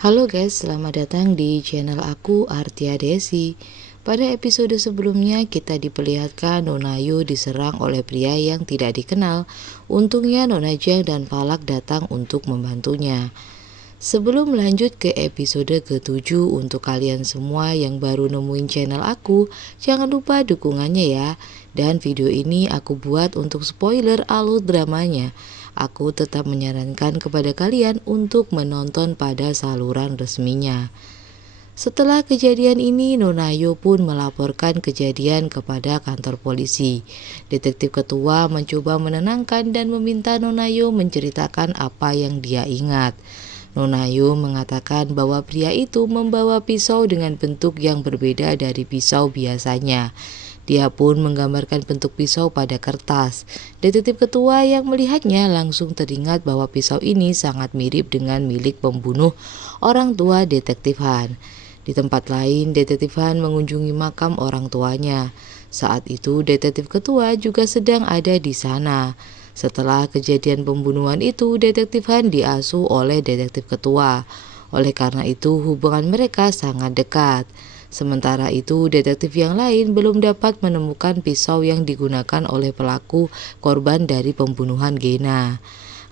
Halo guys, selamat datang di channel aku Artia Desi. Pada episode sebelumnya kita diperlihatkan Nona Ayu diserang oleh pria yang tidak dikenal. Untungnya Nona Jang dan Palak datang untuk membantunya. Sebelum lanjut ke episode ke-7, untuk kalian semua yang baru nemuin channel aku, jangan lupa dukungannya ya. Dan video ini aku buat untuk spoiler alur dramanya. Aku tetap menyarankan kepada kalian untuk menonton pada saluran resminya. Setelah kejadian ini, Nona Ayu pun melaporkan kejadian kepada kantor polisi. Detektif ketua mencoba menenangkan dan meminta Nona Ayu menceritakan apa yang dia ingat. Nona Ayu mengatakan bahwa pria itu membawa pisau dengan bentuk yang berbeda dari pisau biasanya. Dia pun menggambarkan bentuk pisau pada kertas. Detektif ketua yang melihatnya langsung teringat bahwa pisau ini sangat mirip dengan milik pembunuh orang tua Detektif Han. Di tempat lain, Detektif Han mengunjungi makam orang tuanya. Saat itu, Detektif ketua juga sedang ada di sana. Setelah kejadian pembunuhan itu, Detektif Han diasuh oleh Detektif ketua. Oleh karena itu, hubungan mereka sangat dekat. Sementara itu, detektif yang lain belum dapat menemukan pisau yang digunakan oleh pelaku korban dari pembunuhan Gena.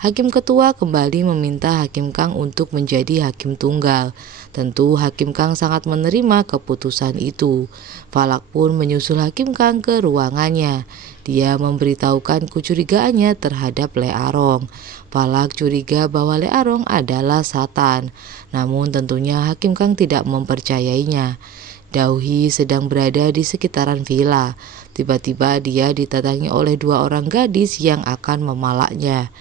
Hakim ketua kembali meminta Hakim Kang untuk menjadi hakim tunggal. Tentu Hakim Kang sangat menerima keputusan itu. Falak pun menyusul Hakim Kang ke ruangannya. Dia memberitahukan kecurigaannya terhadap Le Arong. Falak curiga bahwa Le Arong adalah Satan. Namun tentunya Hakim Kang tidak mempercayainya. Dauhi sedang berada di sekitaran villa. Tiba-tiba dia didatangi oleh dua orang gadis yang akan memalaknya.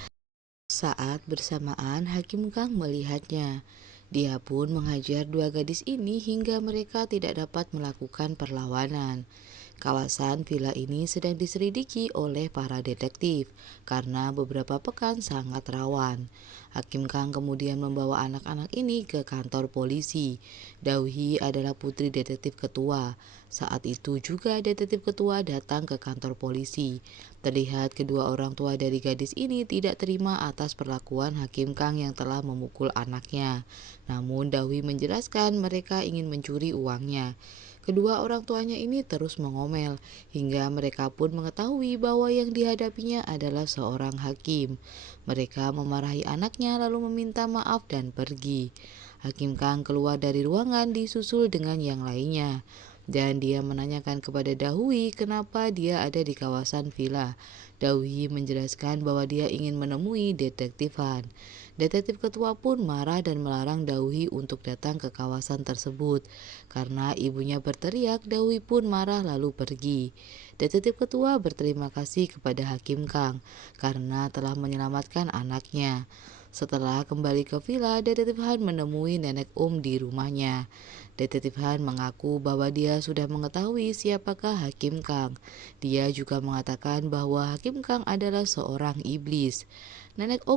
Saat bersamaan Hakim Kang melihatnya. Dia pun menghajar dua gadis ini hingga mereka tidak dapat melakukan perlawanan. Kawasan villa ini sedang diselidiki oleh para detektif karena beberapa pekan sangat rawan. Hakim Kang kemudian membawa anak-anak ini ke kantor polisi. Dauhi adalah putri detektif ketua. Saat itu juga detektif ketua datang ke kantor polisi. Terlihat kedua orang tua dari gadis ini tidak terima atas perlakuan Hakim Kang yang telah memukul anaknya. Namun Dauhi menjelaskan mereka ingin mencuri uangnya. Kedua orang tuanya ini terus mengomel, hingga mereka pun mengetahui bahwa yang dihadapinya adalah seorang hakim. Mereka memarahi anaknya lalu meminta maaf dan pergi. Hakim Kang keluar dari ruangan disusul dengan yang lainnya. Dan dia menanyakan kepada Dahui kenapa dia ada di kawasan villa. Dahui menjelaskan bahwa dia ingin menemui Detektif Han. Detektif ketua pun marah dan melarang Dauhi untuk datang ke kawasan tersebut. Karena ibunya berteriak, Dauhi pun marah lalu pergi. Detektif ketua berterima kasih kepada Hakim Kang karena telah menyelamatkan anaknya. Setelah kembali ke villa, Detektif Han menemui Nenek di rumahnya. Detektif Han mengaku bahwa dia sudah mengetahui siapakah Hakim Kang. Dia juga mengatakan bahwa Hakim Kang adalah seorang iblis. Nenek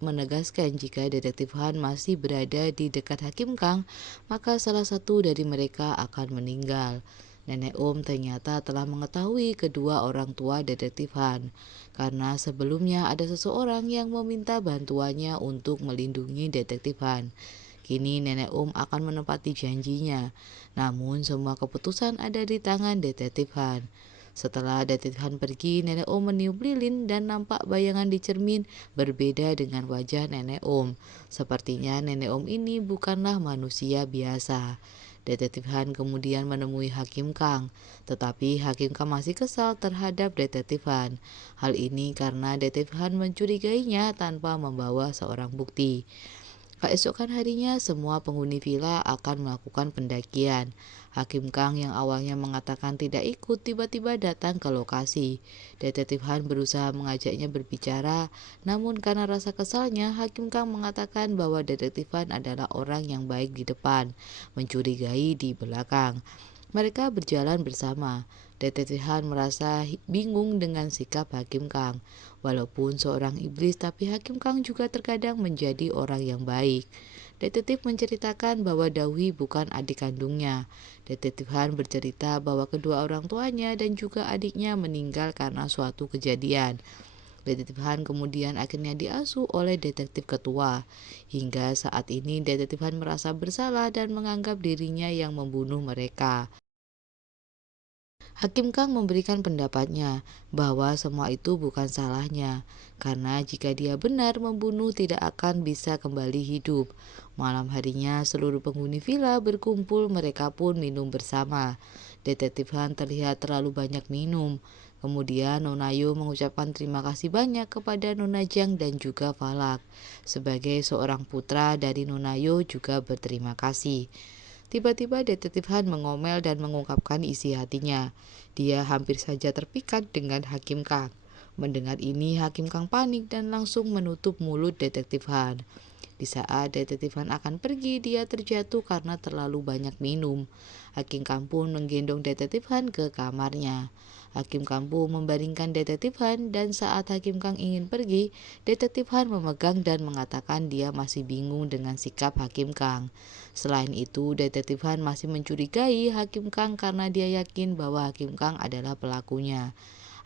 menegaskan jika Detektif Han masih berada di dekat Hakim Kang, maka salah satu dari mereka akan meninggal. Nenek ternyata telah mengetahui kedua orang tua Detektif Han, karena sebelumnya ada seseorang yang meminta bantuannya untuk melindungi Detektif Han. Kini Nenek akan menepati janjinya, namun semua keputusan ada di tangan Detektif Han. Setelah Detektif Han pergi, Nenek meniup lilin dan nampak bayangan di cermin berbeda dengan wajah Nenek Sepertinya Nenek ini bukanlah manusia biasa. Detektif Han kemudian menemui Hakim Kang, tetapi Hakim Kang masih kesal terhadap Detektif Han. Hal ini karena Detektif Han mencurigainya tanpa membawa seorang bukti. Keesokan harinya, semua penghuni villa akan melakukan pendakian. Hakim Kang yang awalnya mengatakan tidak ikut tiba-tiba datang ke lokasi. Detektif Han berusaha mengajaknya berbicara, namun karena rasa kesalnya, Hakim Kang mengatakan bahwa Detektif Han adalah orang yang baik di depan, mencurigai di belakang. Mereka berjalan bersama. Detektif Han merasa bingung dengan sikap Hakim Kang. Walaupun seorang iblis, tapi Hakim Kang juga terkadang menjadi orang yang baik. Detektif menceritakan bahwa Dauhi bukan adik kandungnya. Detektif Han bercerita bahwa kedua orang tuanya dan juga adiknya meninggal karena suatu kejadian. Detektif Han kemudian akhirnya diasuh oleh detektif ketua. Hingga saat ini detektif Han merasa bersalah dan menganggap dirinya yang membunuh mereka. Hakim Kang memberikan pendapatnya bahwa semua itu bukan salahnya, karena jika dia benar membunuh tidak akan bisa kembali hidup. Malam harinya seluruh penghuni villa berkumpul, mereka pun minum bersama. Detektif Han terlihat terlalu banyak minum. Kemudian Nona Yo mengucapkan terima kasih banyak kepada Nona Jiang dan juga Falak. Sebagai seorang putra dari Nona Yo juga berterima kasih. Tiba-tiba detektif Han mengomel dan mengungkapkan isi hatinya. Dia hampir saja terpikat dengan Hakim Kang. Mendengar ini, Hakim Kang panik dan langsung menutup mulut detektif Han. Di saat detektif Han akan pergi, dia terjatuh karena terlalu banyak minum. Hakim Kang pun menggendong detektif Han ke kamarnya. Hakim Kang pun membaringkan detektif Han, dan saat Hakim Kang ingin pergi, detektif Han memegang dan mengatakan dia masih bingung dengan sikap Hakim Kang. Selain itu, detektif Han masih mencurigai Hakim Kang karena dia yakin bahwa Hakim Kang adalah pelakunya.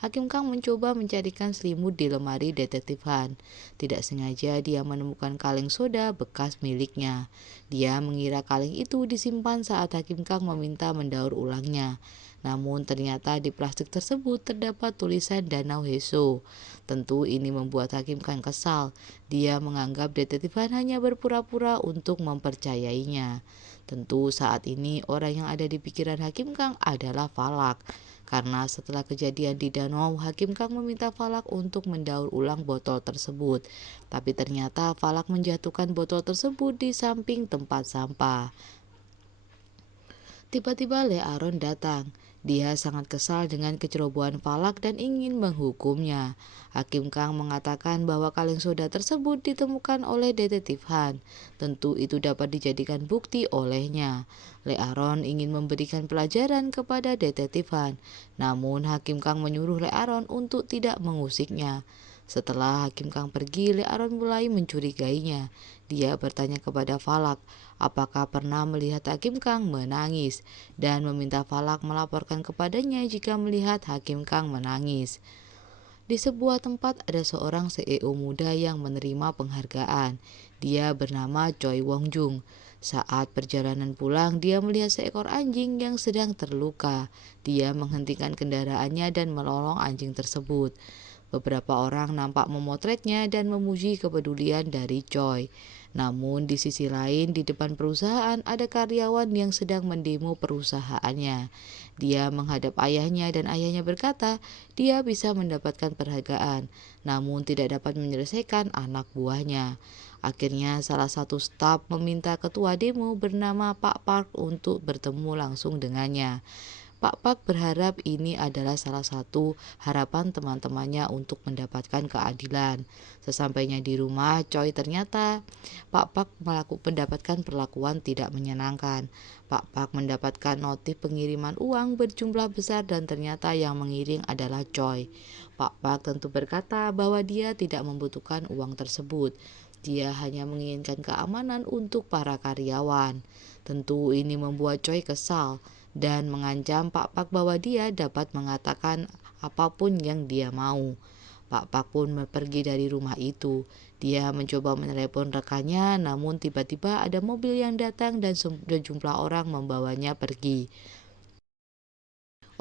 Hakim Kang mencoba mencarikan selimut di lemari detektif Han. Tidak sengaja dia menemukan kaleng soda bekas miliknya. Dia mengira kaleng itu disimpan saat Hakim Kang meminta mendaur ulangnya. Namun ternyata di plastik tersebut terdapat tulisan Danau Heso. Tentu ini membuat Hakim Kang kesal. Dia menganggap detektif Han hanya berpura-pura untuk mempercayainya. Tentu saat ini orang yang ada di pikiran Hakim Kang adalah Falak. Karena setelah kejadian di danau, Hakim Kang meminta Falak untuk mendaur ulang botol tersebut. Tapi ternyata Falak menjatuhkan botol tersebut di samping tempat sampah. Tiba-tiba Le Aron datang. Dia sangat kesal dengan kecerobohan Falak dan ingin menghukumnya. Hakim Kang mengatakan bahwa kaleng soda tersebut ditemukan oleh detektif Han. Tentu itu dapat dijadikan bukti olehnya. Le Aron ingin memberikan pelajaran kepada detektif Han. Namun Hakim Kang menyuruh Le Aron untuk tidak mengusiknya. Setelah Hakim Kang pergi, Le Aron mulai mencurigainya. Dia bertanya kepada Falak, apakah pernah melihat Hakim Kang menangis, dan meminta Falak melaporkan kepadanya jika melihat Hakim Kang menangis. Di sebuah tempat ada seorang CEO muda yang menerima penghargaan. Dia bernama Choi Wong Jung. Saat perjalanan pulang, dia melihat seekor anjing yang sedang terluka. Dia menghentikan kendaraannya dan menolong anjing tersebut. Beberapa orang nampak memotretnya dan memuji kepedulian dari Choi. Namun di sisi lain, di depan perusahaan ada karyawan yang sedang mendemo perusahaannya. Dia menghadap ayahnya dan ayahnya berkata dia bisa mendapatkan penghargaan, namun tidak dapat menyelesaikan anak buahnya. Akhirnya salah satu staf meminta ketua demo bernama Pak Park untuk bertemu langsung dengannya. Pak Pak berharap ini adalah salah satu harapan teman-temannya untuk mendapatkan keadilan. Sesampainya di rumah, Choi ternyata Pak Pak mendapatkan perlakuan tidak menyenangkan. Pak Pak mendapatkan notif pengiriman uang berjumlah besar dan ternyata yang mengirim adalah Choi. Pak Pak tentu berkata bahwa dia tidak membutuhkan uang tersebut. Dia hanya menginginkan keamanan untuk para karyawan. Tentu ini membuat Choi kesal dan mengancam Pak Pak bahwa dia dapat mengatakan apapun yang dia mau. Pak Pak pun pergi dari rumah itu. Dia mencoba menelepon rekannya, namun tiba-tiba ada mobil yang datang dan sejumlah orang membawanya pergi.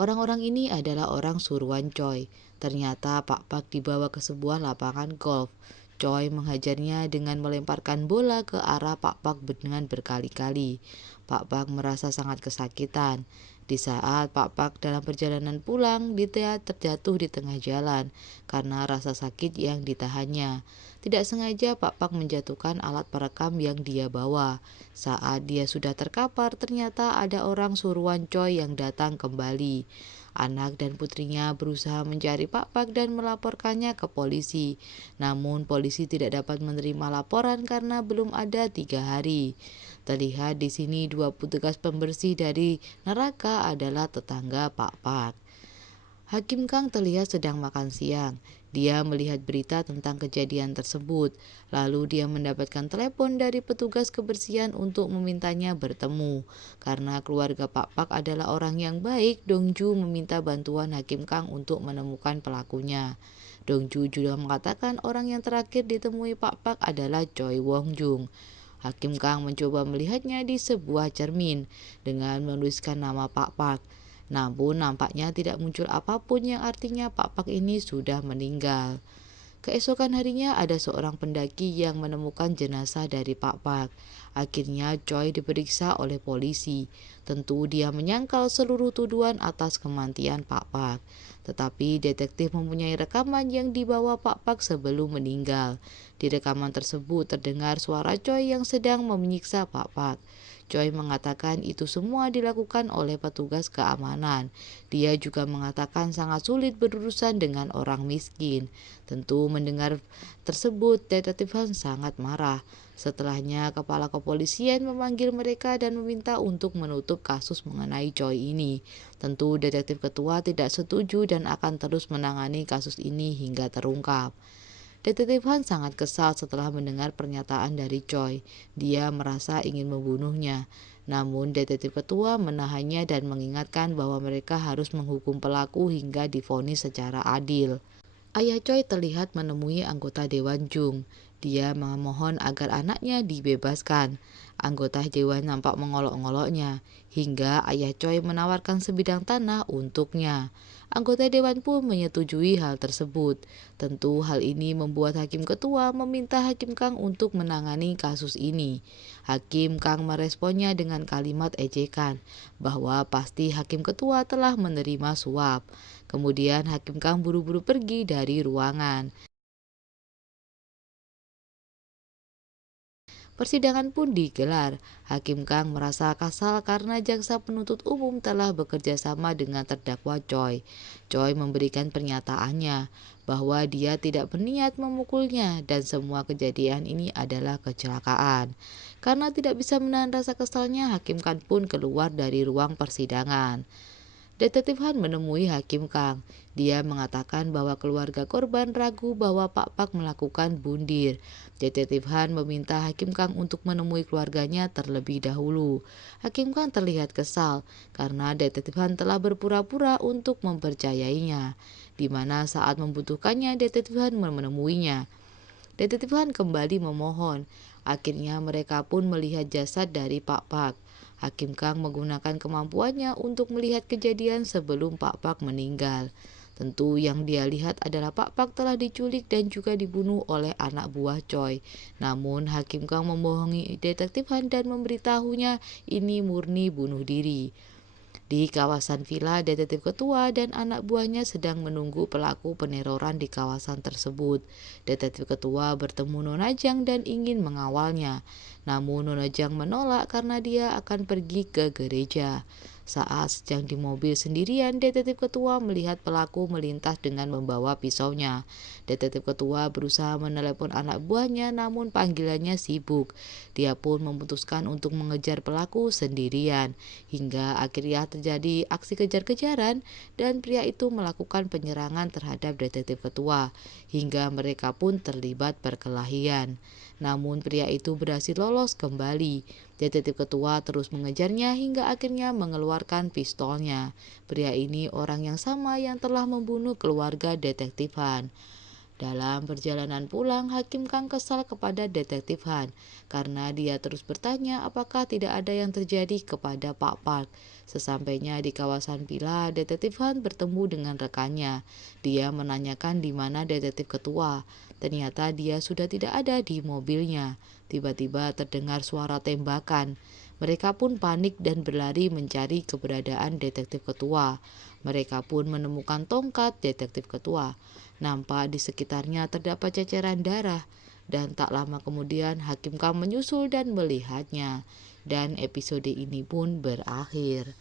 Orang-orang ini adalah orang suruhan Choi. Ternyata Pak Pak dibawa ke sebuah lapangan golf. Choi menghajarnya dengan melemparkan bola ke arah Pak Pak dengan berkali-kali. Pak Pak merasa sangat kesakitan. Di saat Pak Pak dalam perjalanan pulang, dia terjatuh di tengah jalan karena rasa sakit yang ditahannya. Tidak sengaja Pak Pak menjatuhkan alat perekam yang dia bawa. Saat dia sudah terkapar, ternyata ada orang suruhan Choi yang datang kembali. Anak dan putrinya berusaha mencari Pak Pak dan melaporkannya ke polisi. Namun polisi tidak dapat menerima laporan karena belum ada 3 hari. Terlihat di sini dua petugas pembersih dari neraka adalah tetangga Pak Pak. Hakim Kang terlihat sedang makan siang. Dia melihat berita tentang kejadian tersebut. Lalu dia mendapatkan telepon dari petugas kebersihan untuk memintanya bertemu. Karena keluarga Pak Pak adalah orang yang baik, Dongju meminta bantuan Hakim Kang untuk menemukan pelakunya. Dongju juga mengatakan orang yang terakhir ditemui Pak Pak adalah Choi Wong Jung. Hakim Kang mencoba melihatnya di sebuah cermin dengan menuliskan nama Pak Pak. Namun nampaknya tidak muncul apapun yang artinya Pak Pak ini sudah meninggal. Keesokan harinya ada seorang pendaki yang menemukan jenazah dari Pak Pak. Akhirnya Choi diperiksa oleh polisi. Tentu dia menyangkal seluruh tuduhan atas kematian Pak Pak. Tetapi detektif mempunyai rekaman yang dibawa Pak Pak sebelum meninggal. Di rekaman tersebut terdengar suara Choi yang sedang menyiksa Pak Pak. Choi mengatakan itu semua dilakukan oleh petugas keamanan. Dia juga mengatakan sangat sulit berurusan dengan orang miskin. Tentu mendengar tersebut, Detektif Han sangat marah. Setelahnya, kepala kepolisian memanggil mereka dan meminta untuk menutup kasus mengenai Choi ini. Tentu detektif ketua tidak setuju dan akan terus menangani kasus ini hingga terungkap. Detektif Han sangat kesal setelah mendengar pernyataan dari Choi. Dia merasa ingin membunuhnya. Namun detektif ketua menahannya dan mengingatkan bahwa mereka harus menghukum pelaku hingga divonis secara adil. Ayah Choi terlihat menemui anggota Dewan Jung. Dia memohon agar anaknya dibebaskan. Anggota Dewan nampak mengolok-ngoloknya, hingga ayah Choi menawarkan sebidang tanah untuknya. Anggota Dewan pun menyetujui hal tersebut. Tentu hal ini membuat Hakim Ketua meminta Hakim Kang untuk menangani kasus ini. Hakim Kang meresponnya dengan kalimat ejekan, bahwa pasti Hakim Ketua telah menerima suap. Kemudian Hakim Kang buru-buru pergi dari ruangan. Persidangan pun digelar. Hakim Kang merasa kesal karena jaksa penuntut umum telah bekerja sama dengan terdakwa Choi. Choi memberikan pernyataannya bahwa dia tidak berniat memukulnya dan semua kejadian ini adalah kecelakaan. Karena tidak bisa menahan rasa kesalnya, Hakim Kang pun keluar dari ruang persidangan. Detektif Han menemui Hakim Kang. Dia mengatakan bahwa keluarga korban ragu bahwa Pak Pak melakukan bundir. Detektif Han meminta Hakim Kang untuk menemui keluarganya terlebih dahulu. Hakim Kang terlihat kesal karena Detektif Han telah berpura-pura untuk mempercayainya, di mana saat membutuhkannya Detektif Han menemuinya. Detektif Han kembali memohon. Akhirnya mereka pun melihat jasad dari Pak Pak. Hakim Kang menggunakan kemampuannya untuk melihat kejadian sebelum Pak Pak meninggal. Tentu yang dia lihat adalah Pak Pak telah diculik dan juga dibunuh oleh anak buah Choi. Namun Hakim Kang membohongi Detektif Han dan memberitahunya ini murni bunuh diri. Di kawasan villa, detektif ketua dan anak buahnya sedang menunggu pelaku peneroran di kawasan tersebut. Detektif ketua bertemu Nona Jang dan ingin mengawalnya. Namun Nona Jang menolak karena dia akan pergi ke gereja. Saat sedang di mobil sendirian, detektif ketua melihat pelaku melintas dengan membawa pisaunya. Detektif ketua berusaha menelepon anak buahnya namun panggilannya sibuk. Dia pun memutuskan untuk mengejar pelaku sendirian. Hingga akhirnya terjadi aksi kejar-kejaran dan pria itu melakukan penyerangan terhadap detektif ketua. Hingga mereka pun terlibat perkelahian. Namun pria itu berhasil lolos kembali. Detektif ketua terus mengejarnya hingga akhirnya mengeluarkan pistolnya. Pria ini orang yang sama yang telah membunuh keluarga detektif Han. Dalam perjalanan pulang, Hakim Kang kesal kepada Detektif Han karena dia terus bertanya apakah tidak ada yang terjadi kepada Pak Park. Sesampainya di kawasan villa, Detektif Han bertemu dengan rekannya. Dia menanyakan di mana detektif ketua. Ternyata dia sudah tidak ada di mobilnya. Tiba-tiba terdengar suara tembakan. Mereka pun panik dan berlari mencari keberadaan detektif ketua. Mereka pun menemukan tongkat detektif ketua. Nampak di sekitarnya terdapat ceceran darah, dan tak lama kemudian Hakim Kang menyusul dan melihatnya. Dan episode ini pun berakhir.